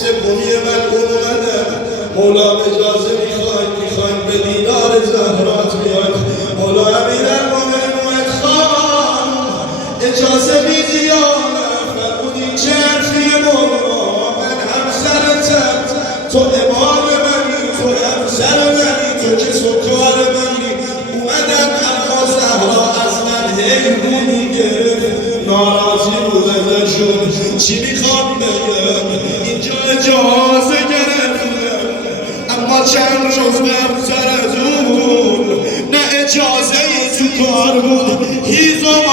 سومی ملعون اومدن مولا اجازه میخوایم به دیدار زهرات بیاید مولا امیرالمومنین خانم اجازه میدی یا نه فرمودی چه حرفی مولا من همسرتم تو امام منی تو همسر منی تو که سکار منی اومدم اما زهرا از من حیبو میگرفت ناراضی بود ازشون چی میخوام بگم اینجا اجازه گرفتم اما چند روز قبل سر از اون نه اجازه تو کار بود هیزم